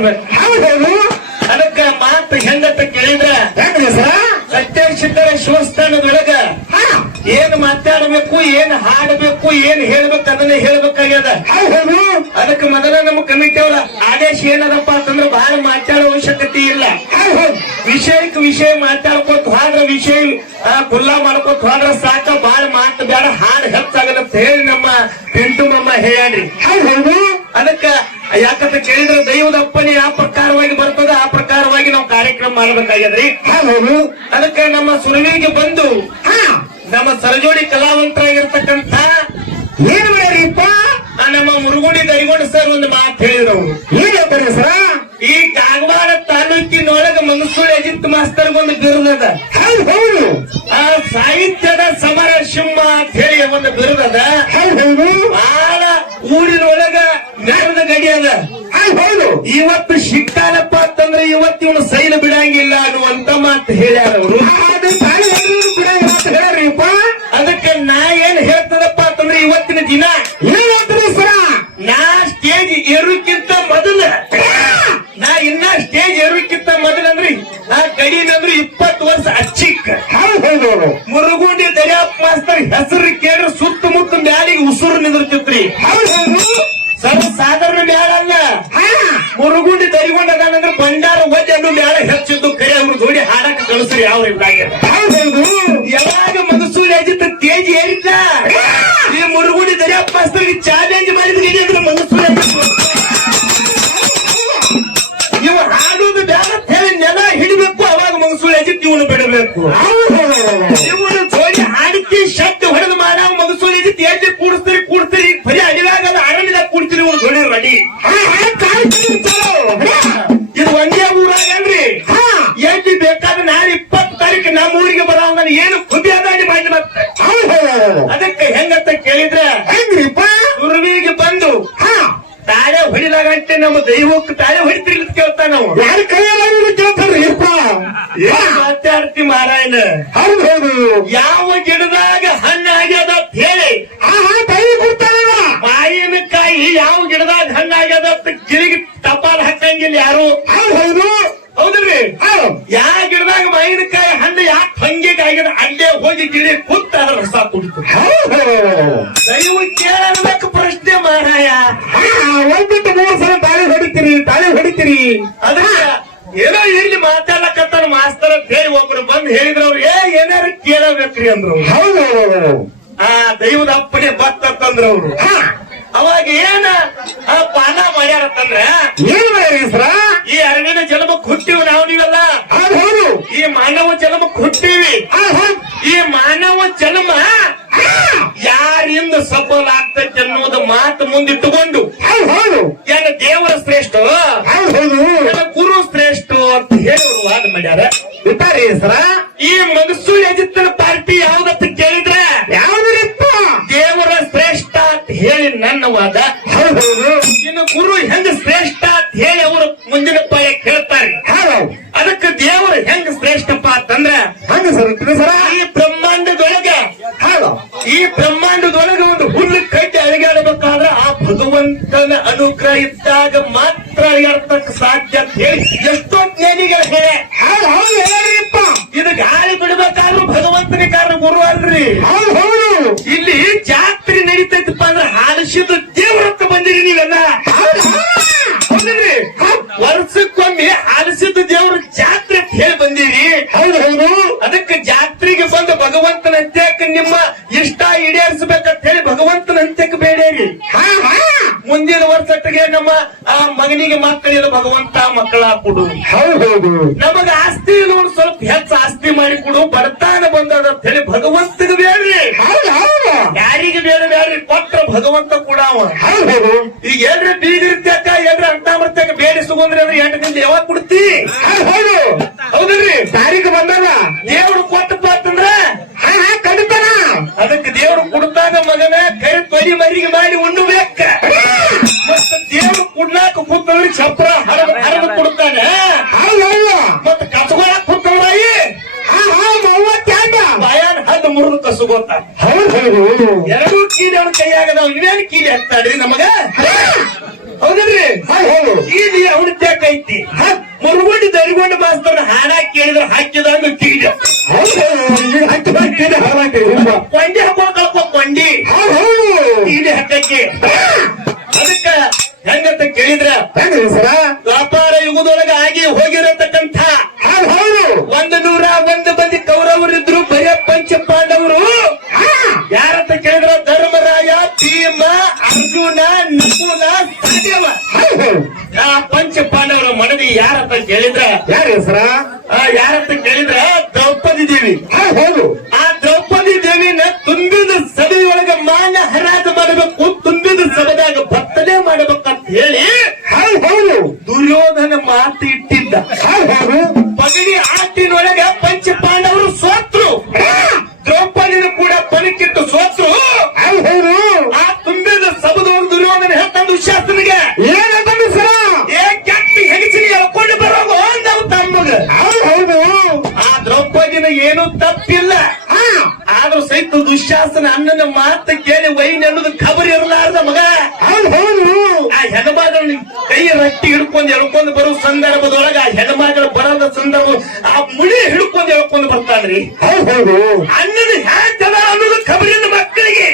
ಇರ್ಬೇಕು. ಹೌದು. ಅದಕ್ಕ ಮಾತು ಹೆಂಗತ್ತ ಕೇಳಿದ್ರ ಹೆಂಗ್ರಿ ಸರ ಸತ್ಯಶಿಖರ ಶಿವಸ್ಥಾನದೊಳಗ ಏನ್ ಮಾತಾಡಬೇಕು, ಏನ್ ಹಾಡಬೇಕು, ಏನ್ ಹೇಳ್ಬೇಕು ಅದನ್ನ ಹೇಳ್ಬೇಕಾಗ್ಯದ. ಹೌದು. ಅದಕ್ಕೆ ಮೊದಲ ನಮ್ಮ ಕಮಿಟಿ ಅವರ ಆದೇಶ ಏನದಪ್ಪ ಅಂತಂದ್ರೆ ಬಹಳ ಮಾತಾಡೋ ಅವಶ್ಯಕತೆ ಇಲ್ಲ. ವಿಷಯಕ್ಕೆ ವಿಷಯ ಮಾತಾಡ್ಕೊತ ಹೋದ್ರ ವಿಷಯ ಖುಲ್ಲಾ ಮಾಡ್ಕೊತ ಹೋದ್ರ ಸಾಕ, ಬಹಳ ಮಾತು ಬೇಡ, ಹಾಡು ಹೆಚ್ಚಾಗದಂತ ಹೇಳಿ ನಮ್ಮ ಪಿಂಟು ಮಮ್ಮ ಹೇಳ್ಯಾಡ್ರಿ. ಹೌದು. ಅದಕ್ಕ ಯಾಕಂತ ಕೇಳಿದ್ರೆ ದೈವದ ಅಪ್ಪಣೆ ಯಾವ ಪ್ರಕಾರವಾಗಿ ಬರ್ತದ ಆ ಪ್ರಕಾರವಾಗಿ ನಾವು ಕಾರ್ಯಕ್ರಮ ಮಾಡ್ಬೇಕಾಗ್ಯದ್ರಿ. ಹೌದು. ಅದಕ್ಕೆ ನಮ್ಮ ಸುರವಿಗೆ ಬಂದು ನಮ್ಮ ಸರಜೋಡಿ ಕಲಾವಂತರಾಗಿರ್ತಕ್ಕಂಥ ಏನ್ ಮಾಡ್ಯಾರಿಪ್ಪ ನಮ್ಮ ಮುರುಗೋಡಿ ದರಿಗೋಡ ಸರ್ ಒಂದು ಮಾತು ಹೇಳಿದ್ರು. ಅವರು ಏನ್ ಹೇಳ್ತಾರೆ ಸರ? ಈ ಕಾಗವಾಡ ತಾಲೂಕಿನೊಳಗ ಮನಸೂಳಿ ಅಜಿತ್ ಮಾಸ್ತರ್ ಒಂದು ಬಿರುದದ. ಹೌದು. ಆ ಸಾಹಿತ್ಯದ ಸಮರ ಸಿಂಹ ಅಂತ ಹೇಳಿ ಒಂದು ಬಿರುದದ. ಹೌದು. ಬಹಳ ಊರಿನೊಳಗ ಜ್ಞಾನದ ಗಡಿ ಅದ. ಹೌದು. ಇವತ್ತು ಸಿಕ್ಕಾನಪ್ಪ ಅಂತಂದ್ರೆ ಇವತ್ತು ಇವನು ಸೈಲು ಬಿಡಂಗಿಲ್ಲ ಅನ್ನುವಂತ ಮಾತು ಹೇಳ್ಯಾರ ಅವರು. ಹೇಳ್ರಿಪ್ಪ. ಅದಕ್ಕೆ ನಾ ಏನ್ ಹೇಳ್ತದಪ್ಪ ಅಂತಂದ್ರೆ ಇವತ್ತಿನ ದಿನ ಏನ್ ಹೇಳ್ತೀರಿ ಸರ? ನಾ ಸ್ಟೇಜ್ ಏರೋಕ್ಕಿಂತ ಮೊದಲ ಇನ್ನ ಸ್ಟೇಜ್ ಏರೋಕ್ಕಿಂತ ಮೊದಲಂದ್ರಿ ನಾ ಕಡಿಮೆ 20 ವರ್ಷ ಅಚ್ಚಿಕ್. ಹೌದು. ಮುರುಗುಂಡಿ ದರ್ಯಾಪ್ ಮಾಸ್ತರ್ ಹೆಸರು ಕೇಳಿ ಸುತ್ತಮುತ್ತ ಮ್ಯಾಲಿಗೆ ಉಸುರು ನಿಂದಿರ್ತಿತ್ರಿ. ಹೌದು. ಸರ್ವ ಸಾಧಾರಣ ಮ್ಯಾಲ ಅಲ್ಲ. ಮುರುಗುಂಡಿ ದರಿಗೊಂಡ ಅದಾನಂದ್ರೆ ಬಂಡಾರ ಒಜ್ಜನ್ನು ಮ್ಯಾಲ ಹೆಚ್ಚಿದ್ದು ಕರೆ ಅವ್ರು ಜೋಡಿ ಹಾಡಕ್ಕೆ ಕಳಿಸ್ರಿ ಯಾವ ಹೌದು. ಯಾವಾಗ ಮನಸೂರಿ ಅಜಿತ್ ತೇಜ್ ಏರಿದ್ದ ಈ ಮುರುಗುಂಡಿ ದರ್ಯಾಪ್ ಮಾಸ್ತರ್ಗೆ ಚಾಲೆಂಜ್ ಮಾಡಿದ್ರೆ ಮನಸೂರಿ ಇವ ಹಾಡುದು ಬೇಡ ಹೇಳಿ ನೆಲ ಹಿಡಿಬೇಕು. ಅವಾಗ ಮನಸೂರಿ ಅಜಿತ್ ಇವನು ಬಿಡಬೇಕು. ಇವನು ಜೋಡಿ ಹಾಡಿಕೆ ಶಬ್ದ ಹೊಡೆದು ಮಾಡಾವ ಮನಸೂರಿ ಅಜಿತ್ ಎಲ್ಲಿ ಕೂಡಿಸ್ತೀರಿ ಬರೀ ಅಡಿವಾಗದ ಆರಾಮಿದಾಗ ಕೂಡ್ತೀರಿ. ಇವನು ಜೋಡಿ ರೆಡಿ. ಇದು ಒಂದೇ ಊರಾಗಲ್ರಿ. ಎಲ್ಲಿ ಬೇಕಾದ್ರೆ ನಾಳೆ 20 ತಾರೀಕು ನಮ್ಮ ಊರಿಗೆ ಬರೋಂಗ ಏನು ಖುಬಿ ಅದಾಡಿ ಮಾಡಿ ಮತ್ತೆ. ಅದಕ್ಕೆ ಹೆಂಗಂತ ಕೇಳಿದ್ರೆ ಹೆಂಗ್ರಿಪ್ಪ ಸುರವಿಗೆ ಬಂದು ತಾಳೆ ಹೊಡಿಲಾಗಂತೆ ನಮ್ಮ ದೈವಕ್ಕೆ ತಾಳೆ ಹೊಡಿತೀರಿ ಅಂತ ಕೇಳ್ತಾ ನಾವು. ಯಾರ ಕೈಯಲ್ಲಿ ಕೇಳ್ತಾರ್ರಿ ಮಾತಾಡ್ತಿ ಮಾರಾಯಣ. ಹೌದು. ಯಾವ ಗಿಡದಾಗ ಹಣ್ಣು ಆಗ್ಯದ ಅಂತ ಹೇಳಿ ಕೈ ಕೊಡ್ತಾರ. ಮಾವಿನಕಾಯಿ ಯಾವ ಗಿಡದಾಗ ಹಣ್ಣು ಆಗ್ಯದ ಅಂತ ಗಿಳಿಗೆ ಟಪಾಲ್ ಹಾಕಂಗಿಲ್ಲ ಯಾರು. ಹೌದು. ಹೌದ್ರಿ. ಯಾವ ಗಿಡದಾಗ ಮಾವಿನಕಾಯಿ ಹಣ್ಣು ಯಾಕೆ ಹಂಗೆ ಆಗ್ಯದ ಅಲ್ಲೇ ಹೋಗಿ ಗಿಳಿ ಕೂತ ಅದ್ರ ರಸ ಕುಡಿತು. ದೈವ ಕೇಳಬೇಕು ಪ್ರಶ್ನೆ ಮಾರಾಯ. ಒಂದಿಟ್ಟು 3 ಸಲ ತಾಳಿ ಹೊಡಿತೀರಿ. ಅದಕ್ಕೆ ಏನೋ ಇಲ್ಲಿ ಮಾತಾಡಕತ್ತಾನ ಮಾಸ್ತರ್ ಅಂತ ಹೇಳಿ ಒಬ್ರು ಬಂದು ಹೇಳಿದ್ರು. ಅವ್ರು ಏನಾರ ಕೇಳಬೇಕ್ರಿ ಅಂದ್ರು. ಹೌದು. ದೈವದ ಅಪ್ಪಣೆ ಬರ್ತಂದ್ರ ಅವ್ರು. ಅವಾಗ ಏನ ಪಾನ ಮಾಡ್ಯಾರತ್ತಂದ್ರ ಏನ್ ಮಾಡ್ಯಾರಿ ಸರ? ಈ ಅರಣ್ಯನ ಜನ್ಮಕ್ಕೆ ಹುಟ್ಟಿವಿ ನಾವು ನೀವೆಲ್ಲ. ಹೌದು. ಈ ಮಾನವ ಜನ್ಮಕ್ಕೆ ಹುಟ್ಟಿವಿ. ಈ ಮಾನವ ಜನ್ಮ ಯಾರಿಂದ ಸಫಲ ಆಗ್ತೈತೆ ಅನ್ನೋದು ಮಾತು ಮುಂದಿಟ್ಟುಕೊಂಡು ಹೌದು ಏನ ದೇವರ ಶ್ರೇಷ್ಠ ಏನ ಗುರು ಶ್ರೇಷ್ಠ ಅಂತ ಹೇಳಿ ಅವರು ವಾದ ಮಾಡ್ಯಾರ. ಬಿಟ್ಟಾರಿ ಸರ. ಈ ಮನಸೂರಿ ಅಜಿತ್ತನ ಪಾರ್ಟಿ ಯಾವ್ದತ್ತ ಕೇಳಿದ್ರೆ ಯಾವ್ದಿರಿಪ್ಪ? ದೇವರ ಶ್ರೇಷ್ಠ ಅಂತ ಹೇಳಿ ನನ್ನ ವಾದ. ಹೌದು. ಇನ್ನು ಗುರು ಹೆಂಗ ಶ್ರೇಷ್ಠ ಅಂತ ಹೇಳಿ ಅವರು ಮುಂದಿನ ಪಾಯ ಕೇಳ್ತಾರೆ. ಅದಕ್ಕೆ ದೇವರು ಹೆಂಗ ಶ್ರೇಷ್ಠಪ್ಪ ಅಂತಂದ್ರ ಹಂಗ ಸರ ಈ ಬ್ರಹ್ಮಾಂಡದೊಳಗೆ ಒಂದು ಹುಲ್ಲು ಕಟ್ಟಿ ಅಳಿಗಾಡಬೇಕಾದ್ರೆ ಆ ಭಗವಂತನ ಅನುಗ್ರಹ ಇದ್ದಾಗ ಮಾತ್ರ ಅಳಿಗಾಡತಕ್ಕ ಸಾಧ್ಯ ಅಂತ ಹೇಳಿ ಎಷ್ಟೋ ಜ್ಞಾನಿಗಳು ಹೇಳಿ. ಇದು ಗಾಳಿ ಬಿಡಬೇಕಾದ್ರೂ ಭಗವಂತನ ಕಾರಣ ಗುರು ಅಲ್ರಿ. ಇಲ್ಲಿ ಜಾತ್ರೆ ನಡೀತೈತಪ್ಪ ಅಂದ್ರೆ ಹಾಲಿಸಿದ ದೇವರತ್ತ ಬಂದಿರಿ ನೀವೆಲ್ಲ. ಹೌದ್ರಿ. ವರ್ಷಕ್ಕೊಮ್ಮೆ ಹಾಲಿಸಿದ ದೇವ್ರ ಜಾತ್ರೆ ಹೇಳಿ ಬಂದಿರಿ. ಹೌದು. ಅದಕ್ಕೆ ಜಾತ್ರೆಗೆ ಬಂದು ಭಗವಂತನ ಅಂತ್ಯಕ್ಕೆ ನಿಮ್ಮ ಇಷ್ಟ ಈಡೇರಿಸಬೇಕಂತ ಹೇಳಿ ಭಗವಂತನ ಅಂತ್ಯಕ್ಕೆ ಬೇಡೇರಿ. ಮುಂದಿನ ವರ್ಷಕ್ಕೆ ನಮ್ಮ ಮಗನಿಗೆ ಮಕ್ಕಳಿಲ್ಲ ಭಗವಂತ ಮಕ್ಕಳ ಕೊಡು. ಹೌದು. ನಮಗ ಆಸ್ತಿ ಇಲ್ಲ ಸ್ವಲ್ಪ ಹೆಚ್ಚು ಆಸ್ತಿ ಮಾಡಿ ಕೊಡು. ಬಡತಾನ ಬಂದದ ಅಂತ ಹೇಳಿ ಭಗವಂತಗೆ ಬೇಡ್ರಿ. ಯಾರಿಗೆ ಬೇಡ್ರಿ ಕೊಟ್ಟ ಭಗವಂತ ಕೂಡ ಅವ. ಈಗ ಏನ್ರಿ ಬೀಗಿರ್ತ್ಯಾಕ ಏನ್ರಿ ಅಂತಾಮರ್ತ್ಯಾಕ ಬೇಡಿ ಸುಗಂದ್ರಿ ಅಂದ್ರೆ 8 ದಿನ ಯಾವಾಗ ಕೊಡ್ತಿ? ಹೌದ್ರಿ. ತಾರೀಕು ಬಂದಾಗ ದೇವ್ರು ಕೊಟ್ಟಪ್ಪ ಅಂತಂದ್ರ ಕಡಿತಾನ. ಅದಕ್ಕೆ ದೇವ್ರು ಕೊಡ್ತಾಗ ಮಗನ ಕೈ ತೊಡಿ ಮರಿಗೆ ಮಾಡಿ ಉಣ್ಣಬೇಕ. ಮತ್ತ ದೇವ್ರು ಕುಡ್ಲಾಕ ಕೂತವ್ರಿಗೆ ಚಪ್ರ ಹರಿದು ಕೊಡ್ತಾನೆ. ಮತ್ತ ಕಸಗೊಳಕ್ ಕೂತವ್ರಾಯಿ ಬಾಯಾನ ಹದ್ದು ಮುರಿದು ಕಸಗೋತ. ಹೌದು. ಎರಡೂ ಕೀಡೆ ಕೈಯಾಗದ ಇವೇನು ಕೀಲಿ ಹಾಕ್ತಾಡ್ರಿ ನಮಗ ಹೌದಲ್ರಿ ಹೌದು ಕೀಲಿ ಅವನ ತ್ಯಾಕ ಐತಿ ಮುರುಗೊಂಡು ದರಿಗೊಂಡು ಮಾಸ್ತವ್ರ ಹಾಡ ಕೇಳಿದ್ರೆ ಹಾಕಿದಂಗ ಕೀಲಿ ಕೊಂಡಿ ಹಾಕೊಂಡ್ ಕಳ್ಕೊ ಕೊಂಡಿ ಕೀಲಿ ಹಾಕಕ್ಕೆ ಅದಕ್ಕ ಹೆಂಗಂತ ಕೇಳಿದ್ರ ವ್ಯಾಪಾರ ಯುಗದೊಳಗ ಆಗಿ ಹೋಗಿರತಕ್ಕಂಥ 101 ಮಂದಿ ಕೌರವರಿದ್ರು ಬರೇ ಪಂಚ ಪಾಂಡವರು ಯಾರಂತ ಕೇಳಿದ್ರ ಧರ್ಮರಾಯ ಭೀಮ ಅರ್ಜುನ ನಕುಲ ಸಹದೇವ ಆ ಪಂಚ ಪಾಂಡವರ ಮನದಿ ಯಾರಂತ ಕೇಳಿದ್ರ ಯಾರಂತ ಕೇಳಿದ್ರ ದ್ರೌಪದಿ ದೇವಿ ಆ ದ್ರೌಪದಿ ದೇವಿನ ತುಂಬಿದ ಸಭೆಯೊಳಗ ಮಾನ ಹರಾಜ ಮಾಡಬೇಕು ತುಂಬಿದ ಸಭೆದಾಗ ಭರ್ತನೆ ಮಾಡಬೇಕಂತ ಹೇಳಿ ದುರ್ಯೋಧನ ಮಾತು ಇಟ್ಟಿದ್ದ ಪಗಡಿ ಆಟಿನೊಳಗ ಪಂಚ ಪಾಂಡವರು ಸೋತ್ರು ದ್ರೌಪದಿನ ಕೂಡ ಪನಕ್ಕಿಟ್ಟು ಸೋತ್ರು ಆ ತುಂಬಿದ ಸಭದೊಳಗೆ ದುರ್ಯೋಧನ ಹೇಳ್ತಾನೆ ಶಾಸ್ತ್ರನಿಗೆ ಏನಂತ ಕೆಟ್ಟ ಹೆಗಚಿನ ಹೇಳ್ಕೊಂಡು ಬರೋದು ಅಂದವು ತಮ್ಮಗ ಆ ದ್ರೌಪದಿನ ಏನು ತಪ್ಪಿಲ್ಲ ಆದ್ರೂ ಸಹಿತ ದುಶ್ಯಾಸನ ಅಣ್ಣನ ಮಾತು ಕೇಳಿ ವೈನ್ ಅನ್ನೋದು ಖಬರ್ ಇರಲಾರ್ದ ಮಗ ಆ ಹೆಣ್ಮಗಳು ಕೈ ರಟ್ಟಿ ಹಿಡ್ಕೊಂಡು ಎಳ್ಕೊಂಡು ಬರೋ ಸಂದರ್ಭದೊಳಗ ಆ ಹೆಣ್ಮಗಳು ಬರೋದ ಸಂದರ್ಭ ಆ ಮುಳಿ ಹಿಡ್ಕೊಂಡು ಎಳ್ಕೊಂಡು ಬರ್ತಾನ್ರಿ ಅಣ್ಣನ ಹ್ಯಾಂಗದ ಅನ್ನೋದು ಖಬರಿನ ಮಕ್ಕಳಿಗೆ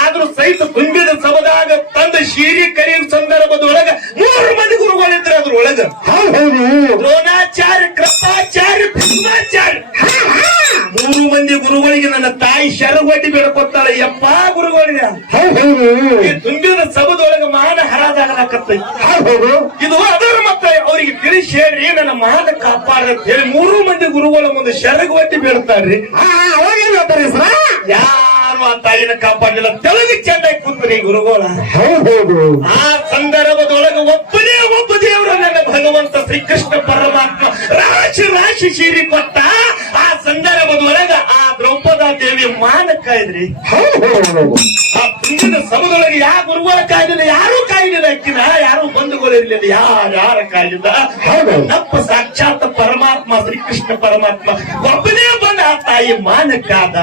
ಆದ್ರೂ ಸಹಿತ ತುಂಬಿದ ಸಭದಾಗ ತಂದ ಶೀರಿ ಕರಿಯ ಸಂದರ್ಭದೊಳಗ 3 ಮಂದಿ ಗುರುಗಳಿದ್ರು ಅದ್ರೊಳಗ ದ್ರೋಣಾಚಾರ್ಯ ಕೃಪಾಚಾರ್ಯ ಭೀಷ್ಮಾಚಾರ್ಯ 3 ಮಂದಿ ಗುರುಗಳಿಗೆ ನನ್ನ ತಾಯಿ ಶರಗೊಡ್ಡಿ ಬೇಡ್ಕೊತಾಳೆ ಯಪ್ಪ ಗುರುಗಳಿಗೆ ಈ ತುಂಬಿದ ಸಭದೊಳಗ ಮಾನ ಹರಾಜಾಗಲಾಕತ್ತೈತಿ ಇದು ಅದರ ಮತ್ತೆ ಅವರಿಗೆ ತಿಳಿಸಿ ಹೇಳ್ರಿ ನನ್ನ ಮಾನ ಕಾಪಾಡ ಅಂತ ಹೇಳಿ 3 ಮಂದಿ ಗುರುಗಳ ಮುಂದೆ ಶರಗೊಡ್ಡಿ ಬೇಡ್ತಾರ್ರಿ ಯಾರು ಆ ತಾಯಿನ ಕಾಪಾಡಲಿಲ್ಲ ತೆಲುಗು ಚೆಂದಾಗಿ ಕೂತ್ರಿ ಗುರುಗಳ ಆ ಸಂದರ್ಭದೊಳಗ ಒಬ್ಬನೇ ಒಬ್ಬ ದೇವರು ನನ್ನ ಭಗವಂತ ಶ್ರೀಕೃಷ್ಣ ಪರಮಾತ್ಮ ರಾಶಿ ಶೀರಿ ಕೊಟ್ಟ ಆ ಸಂದರ್ಭದೊಳಗ ಆ ದ್ರೌಪದಾ ದೇವಿ ಮಾನ ಕಾಯ್ದ್ರಿ ಆ ತುಂಬಿದ ಸಭದೊಳಗೆ ಯಾ ಗುರುಗಳ ಕಾಯ್ದಿಲ್ಲ ಯಾರು ಕಾಯ್ದಿಲ್ಲ ಅಕ್ಕಿನ ಯಾರು ಬಂಧುಗಳಿರ್ಲಿಲ್ಲ ಯಾರ ಕಾಯ್ದಿಲ್ಲ ನಪ್ಪ ಸಾಕ್ಷಾತ್ ಪರಮಾತ್ಮ ಶ್ರೀಕೃಷ್ಣ ಪರಮಾತ್ಮ ಒಬ್ಬನೇ ಬಂದ ಆ ತಾಯಿ ಮಾನಕ್ಕಾದ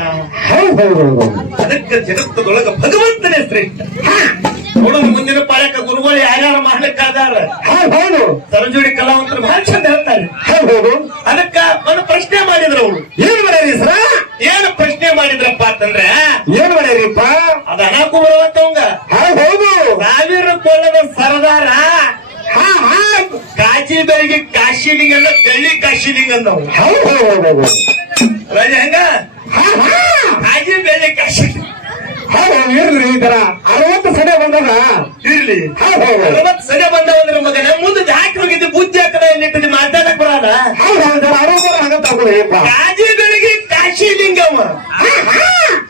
ಅದಕ್ಕೆ ಜಗತ್ತದೊಳಗ ಭಗವಂತನೇ ಶ್ರೇಷ್ಠ ನೋಡೋದು ಮುಂದಿನ ಪಾಯಕ ಗುರುಗಳು ಯಾರ್ಯಾರು ಮಾಡ್ಲಿಕ್ಕಾದಾರ ಸರಜೋಡಿ ಕಲಾವಂತರು ಬಹಳ ಚಂದ ಹೇಳ್ತಾರೆ ಅದಕ್ಕ ಒಂದು ಪ್ರಶ್ನೆ ಮಾಡಿದ್ರು ಅವಳು ಏನ್ ಮಾಡ್ಯಾರಿ ಸರ ಏನು ಪ್ರಶ್ನೆ ಮಾಡಿದ್ರಪ್ಪ ಅಂತಂದ್ರೆ ಏನ್ ಮಾಡ್ಯಾರಿಪ್ಪ ಅದ ಅನಾಕು ಬರುವಂತವಂಗ ಸಾವಿರ ಕೊಳ್ಳದ ಸರದಾರ ಕಾಜಿ ಬೆಳಿಗ್ಗೆ ಕಾಶಿಲಿಂಗ ಅಂದ ಬೆಳ್ಳಿ ಕಾಶಿಲಿಂಗ ಅಂದವು ಹೆಂಗ ಕಾಜಿ ಬೆಳ್ಳಿ ಕಾಶಿಲಿಂಗ ಇರ್ಲಿ ಇದರ 60 ಸಡೆ ಬಂದದ ಇರ್ಲಿ 60 ಸಡೆ ಬಂದವಂದ್ರ ಮಗನ ಮುಂದೆ ಹಾಕಿ ಹೋಗಿದ್ದು ಬುದ್ಧಿ ಹಾಕದ ಎಲ್ಲಿಟ್ಟಿದ್ದು ಮಾತಾಡಕ್ ಬರಲ್ಲ ಕಾಜಿ ಬೆಳಿಗ್ಗೆ ಕಾಶಿಲಿಂಗಮ್ಮ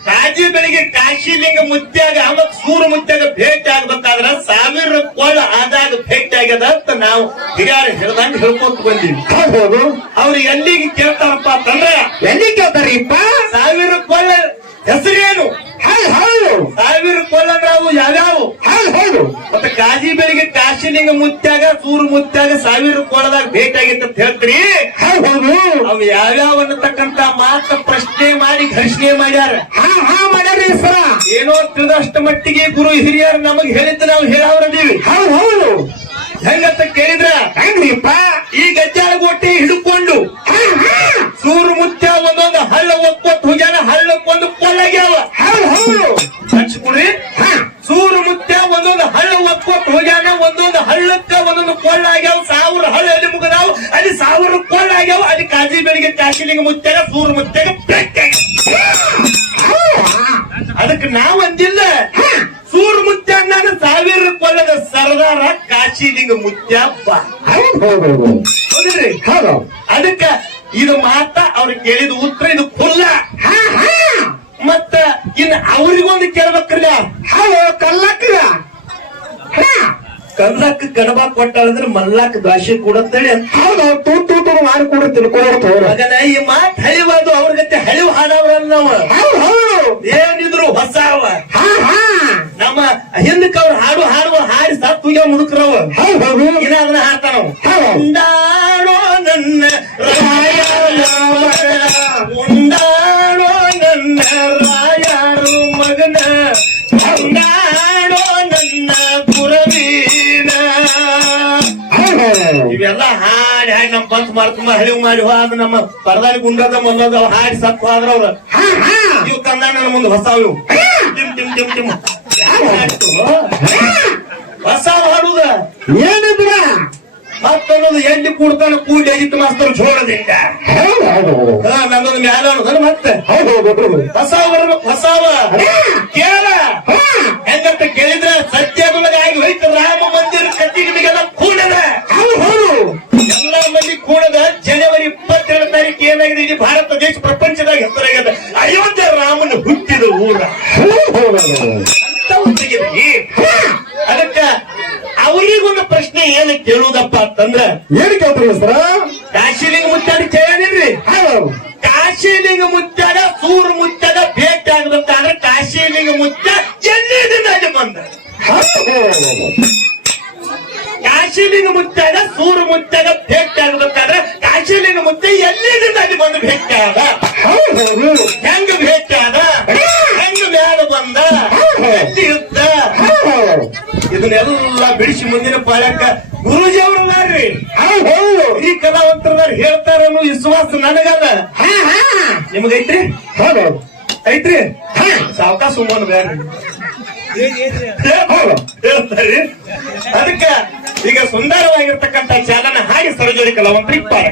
ಕಾಜಿ ಬೆಳಿಗ್ಗೆ ಕಾಶಿಲಿಂಗ ಮುತ್ಯಾಗ ಮತ್ ಸೂರ ಮುತ್ಯಾಗ ಭೇಟಿ ಆಗ್ಬೇಕಾದ್ರ 1000 ಕೊಳ್ಳ ಆದಾಗ ಭೇಟಿ ಆಗ್ಯದ ಅಂತ ನಾವು ಹಿರಿಯರು ಹೇಳ್ದಂಗ ಹೇಳ್ಕೊಂತ ಬಂದೀವಿ ಅವ್ರು ಎಲ್ಲಿಗೆ ಕೇಳ್ತಾರಪ್ಪ ಅಂತಂದ್ರ ಎಲ್ಲಿ ಕೇಳ್ತಾರಿಪ್ಪ 1000 ಕೊಳ್ಳ ಹೆಸರೇನು 1000 ಕೊಳ್ಳ ನಾವು ಯಾವ್ಯಾವು ಮತ್ತೆ ಕಾಜಿ ಬೆಳಿಗ್ಗೆ ಕಾಶಿಲಿಂಗ ಮುತ್ಯಾಗ ಸೂರು ಮುತ್ಯಾಗ 1000 ಕೊಳ್ಳದಾಗ ಭೇಟಿ ಆಗಿತ್ತು ಅಂತ ಹೇಳ್ತೀರಿ ಅವು ಯಾವ್ಯಾವ ಅನ್ನತಕ್ಕಂತ ಮಾತ ಪ್ರಶ್ನೆ ಮಾಡಿ ಘರ್ಷಣೆ ಮಾಡ್ಯಾರ ಏನೋ ತಿಳಿದಷ್ಟು ಮಟ್ಟಿಗೆ ಗುರು ಹಿರಿಯರು ನಮಗ್ ಹೇಳಿದ್ದು ನಾವು ಹೇಳವ್ರದೀವಿ ಹೆಂಗಂತ ಕೇಳಿದ್ರ ಹೆಂಗ್ರಿಪ್ಪ ಈ ಗಜ್ಜಾಳ ಗೋಟಿ ಹಿಡ್ಕೊಂಡು ಸೂರು ಮುತ್ಯ ಒಂದೊಂದು ಹಳ್ಳ ಒಕ್ಕೊಟ್ಟು ಹೋಗ್ಯಾನ ಹಳ್ಳಕ್ಕೊಂದು ಕೊಳ್ಳಾಗ್ಯಾವ ಹಚ್ಕೊಡ್ರಿ ಸೂರು ಮುತ್ಯ ಒಂದೊಂದು ಹಳ್ಳ ಒಕ್ಕೊಟ್ಟು ಹೋಗ್ಯಾನ ಒಂದೊಂದು ಹಳ್ಳಕ್ಕ ಒಂದೊಂದು ಕೊಳ್ಳಾಗ್ಯಾವ 1000 ಹಳ್ಳ ಅಲ್ಲಿ ಮುಗದಾವ್ ಅಲ್ಲಿ 1000 ಕೊಳ್ಳಾಗ್ಯಾವ ಅಲ್ಲಿ ಕಾಜಿ ಬೆಳಿಗ್ಗೆ ಕಾಶಿಲಿಂಗ ಮುತ್ಯಾಗ ಸೂರು ಮುತ್ಯಾಗ ಅದಕ್ಕೆ ನಾವು ಅಂದಿಲ್ಲ ಸೂರು ಮುತ್ಯ ನಾನು 1000 ಕೊಳ್ಳದ ಸರದಾರ ಕಾಶಿಲಿಂಗ ಮುತ್ಯಪ್ಪ ಹೌದ್ರಿ ಅದಕ್ಕ ಇದು ಮಾತ ಅವ್ರು ಕೇಳಿದ ಉತ್ತರ ಇದು ಕುಲ್ಲ ಮತ್ತ ಇನ್ನು ಅವ್ರಿಗೊಂದು ಕೇಳ್ಬೇಕ್ರಲ್ಲ ಕಲ್ಲಕ್ಕ ಕಲ್ಲಕ್ಕ ಕಡಬ ಕೊಟ್ಟಾಳಂದ್ರೆ ಮಲ್ಲಾಕ್ ದ್ವಾಸೆ ಕೊಡತ್ತೇಳಿ ಅಂತ ಮಾಡಿ ಕೂಡ ತಿಳ್ಕೊಳ್ಳೋ ಮಗನ ಈ ಮಾತ್ ಹಳಿವಾದು ಅವ್ರ ಗತ್ತೆ ಹಳಿವು ಹಾಡವ್ರಲ್ಲ ನಾವು ಏನಿದ್ರು ಹೊಸಾವ ನಮ್ಮ ಹಿಂದಕ್ಕೆ ಅವ್ರು ಹಾಡುವ ಹಾಡಿ ಸತ್ತುಗ ಮುದುಕ್ರವ ಇನ್ನ ಅದನ್ನ ಹಾಡ್ತಾನವ ಉಂಡಾಡೋ ನನ್ನ ಉಂಡಾಡೋ ನನ್ನ ರಾಯರು ಮಗನ ಬಂತ್ ಮಾಡ್ಕೊಂಬ ಹಳಿವು ಮಾಡಿ ಹೋದ ನಮ್ಮ ಪರದಾನಿ ಗುಂಡದ ಮೊಲ್ಲದ ಹಾಡಿ ಸತ್ತು ಹೋದ್ರ ಅವ್ರ ಹಾ ಹಾ ಇವ್ ತಂದ ನನ್ನ ಮುಂದೆ ಹೊಸ ಇವು ಟಿಮ್ ಟಿಮ್ ಟಿಮ್ ಟಿಮ್ ಹೊಸ ಹಾಡುದ ಏನಿದ್ರ ಮತ್ತೊಂದು ಎಲ್ಲಿ ಕೂಡ್ತಾನ ಕೂಡಿ ಆಗಿತ್ತು ಮಾಸ್ತರ್ ಜೋಳದಿಂದ ಹೌದು ನನ್ನೊಂದು ಮ್ಯಾಲ ಅನ್ನೋದನ್ನ ಮತ್ತೆ ಹೌದು ಹೊಸಾವ ಬರ್ಬೇಕು ಹೊಸಾವ ಕೇಳ ಹೆಂಗಂತ ಕೇಳಿದ್ರೆ ಸತ್ಯದೊಳಗಾಗಿ ಹೋಯ್ತು ರಾಮ ಮಂದಿರ ಕಟ್ಟಿಗೆಲ್ಲ ಕೂಡದ ಹೌದು ಎಲ್ಲ ಮಂದಿ ಕೂಡದ ಜನವರಿ 22 ತಾರೀಕು ಏನಾಗಿದೆ ಇಡೀ ಭಾರತ ದೇಶ ಪ್ರಪಂಚದಾಗ ಹೆಸರಾಗ್ಯದ ಅಯೋಧ್ಯ ರಾಮನ ಹುಟ್ಟಿದ ಊರ ಅಂತ ತೆಗಿದ್ರಿ ಅದಕ್ಕ ಅವರಿಗೊಂದು ಪ್ರಶ್ನೆ ಏನು ಕೇಳುವುದಪ್ಪ ಅಂತಂದ್ರ ಏನ್ ಕೇಳ್ತಾರೆ ಸರ ಕಾಶಿಲಿಂಗ ಮುತ್ತಾಡಿ ಕೇಳಿದ್ರಿ ಕಾಶಿಲಿಂಗ ಮುತ್ತಾಡ ಸೂರು ಮುತ್ತಾಡ ಭೇಟಿ ಆಗ್ಬೇಕಾದ್ರೆ ಕಾಶಿಲಿಂಗ ಮುತ್ತ ಎಲ್ಲಿದಿಂದ ಅಲ್ಲಿ ಬಂದ ಕಾಶಿಲಿಂಗ ಮುತ್ತಾಡ ಸೂರು ಮುತ್ತಾಡ ಭೇಟಿ ಆಗ್ಬೇಕಾದ್ರೆ ಕಾಶಿಲಿಂಗ ಮುತ್ತ ಎಲ್ಲಿದಿಂದ ಅಲ್ಲಿ ಬಂದು ಭೇಟಿ ಆದ ಹೆಂಗ ಭೇಟಿ ಆದ ಹೆಂಗ ಮ್ಯಾಲ ಬಂದ ಎಲ್ಲಿ ಇದ್ದ ಇದನ್ನೆಲ್ಲ ಬಿಡಿಸಿ ಮುಂದಿನ ಪಾಳ್ಯಕ್ಕ ಗುರೂಜಿ ಅವ್ರಲ್ಲಾರ್ರಿ ಈ ಕಲಾವಂತರದಾರ ಹೇಳ್ತಾರ ಅನ್ನೋ ವಿಶ್ವಾಸ ನನಗಲ್ಲ ನಿಮಗೈತ್ರಿ ಐತ್ರಿ ಸಾವಕಾಶ ಸುಮ್ಮನ ಬ್ಯಾಡ್ರಿ ಹೇಳ್ತಾರಿ ಅದಕ್ಕ ಈಗ ಸುಂದರವಾಗಿರ್ತಕ್ಕಂಥ ಚಾಲನ ಹಾಗೆ ಸರಜೋಡಿ ಕಲಾವಂತರಿಗೆ ಪಾಡ